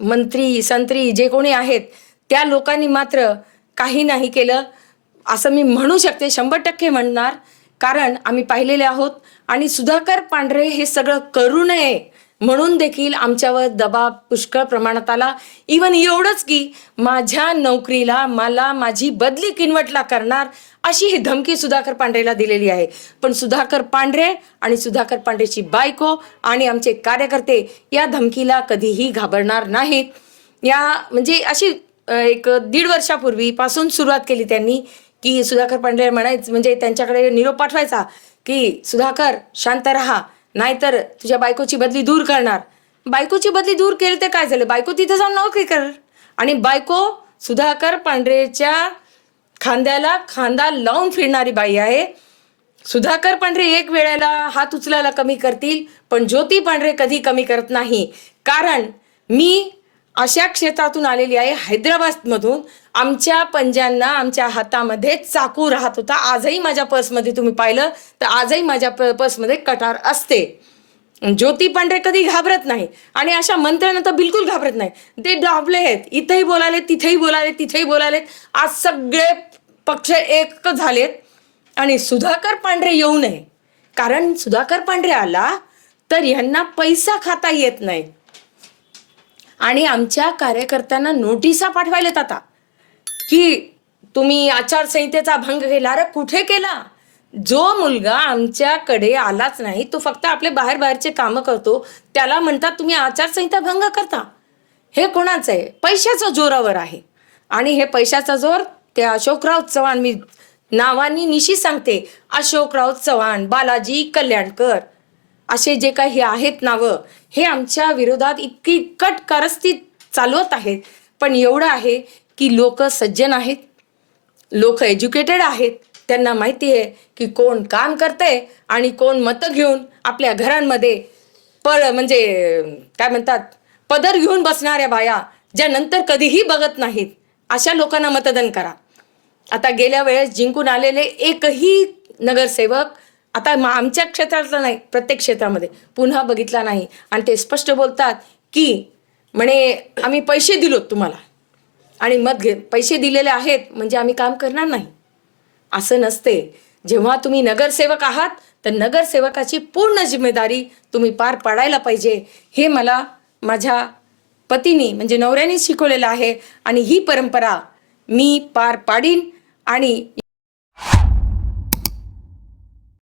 मंत्री संत्री जे कोणी आहेत त्या लोकांनी मात्र काही नाही केलं असं मी म्हणू शकते, 100% म्हणणार. कारण आम्ही पाहिलेले आहोत. आणि सुधाकर पांढरे हे सगळं करू नये म्हणून देखील आमच्यावर दबाव पुष्कळ प्रमाणात आला. इवन एवढंच की माझ्या नोकरीला मला माझी बदली किनवटला करणार अशी ही धमकी सुधाकर पांढरेला दिलेली आहे. पण सुधाकर पांढरे आणि सुधाकर पांढरेची बायको आणि आमचे कार्यकर्ते या धमकीला कधीही घाबरणार नाहीत. या म्हणजे अशी एक 1.5 वर्षापूर्वी पासून सुरुवात केली त्यांनी की सुधाकर पांढरे म्हणायचं म्हणजे त्यांच्याकडे निरोप पाठवायचा की सुधाकर शांत राहा नाहीतर तुझ्या बायकोची बदली दूर करणार. बायकोची बदली दूर केली तर काय झालं, बायको तिथे जाऊन नोकरी कर. आणि बायको सुधाकर पांढरेच्या खांद्याला खांदा लावून फिरणारी बाई आहे. सुधाकर पांढरे एक वेळेला हात उचलायला कमी करतील पण ज्योती पांढरे कधी कमी करत नाही. कारण मी अशा क्षेत्रातून आलेली आहे, हैदराबादमधून. आमच्या पंजांना आमच्या हातामध्ये चाकू राहत होता. आजही माझ्या पर्समध्ये तुम्ही पाहिलं तर आजही माझ्या पर्समध्ये कटार असते. ज्योती पांढरे कधी घाबरत नाही आणि अशा मंत्र्यांना तर बिलकुल घाबरत नाही. ते डाबले आहेत, इथेही बोलायलेत तिथेही बोलायलेत तिथेही बोलायलेत. आज सगळे पक्ष एक झालेत आणि सुधाकर पांढरे येऊ नये. कारण सुधाकर पांढरे आला तर यांना पैसा खाता येत नाही. आणि आमच्या कार्यकर्त्यांना नोटिसा पाठवायलेत आता की तुम्ही आचारसंहितेचा भंग केला. अरे कुठे केला? जो मुलगा आमच्याकडे आलाच नाही, तो फक्त आपले बाहेरचे कामं करतो, त्याला म्हणतात तुम्ही आचारसंहिता भंग करता. हे कोणाचं आहे? पैशाच्या जोरावर आहे. आणि हे पैशाचा जोर ते अशोकराव चव्हाण, मी नावानी निशी सांगते, अशोकराव चव्हाण, बालाजी कल्याणकर असे जे काही आहेत नावं, हे आमच्या विरोधात इतकी कट कारस्थी चालवत आहेत. पण एवढं आहे की लोक सज्जन आहेत, लोक एज्युकेटेड आहेत. त्यांना माहिती आहे की कोण काम करतंय आणि कोण मतं घेऊन आपल्या घरांमध्ये म्हणजे काय म्हणतात पदर घेऊन बसणाऱ्या बाया ज्या नंतर कधीही बघत नाहीत, अशा लोकांना मतदान करा. आता गेल्या वेळेस जिंकून आलेले एकही नगरसेवक आता आमच्या क्षेत्रातला नाही, प्रत्येक क्षेत्रामध्ये पुन्हा बघितला नाही. आणि ते स्पष्ट बोलतात की म्हणे आम्ही पैसे दिलोत तुम्हाला आणि मत घे, पैसे दिलेले आहेत म्हणजे आम्ही काम करणार नाही. असं नसते. जेव्हा तुम्ही नगरसेवक आहात तर नगरसेवकाची पूर्ण जिम्मेदारी तुम्ही पार पाडायला पाहिजे. हे मला माझ्या पतीने म्हणजे नवऱ्याने शिकवलेलं आहे आणि ही परंपरा मी पार पाडीन. आणि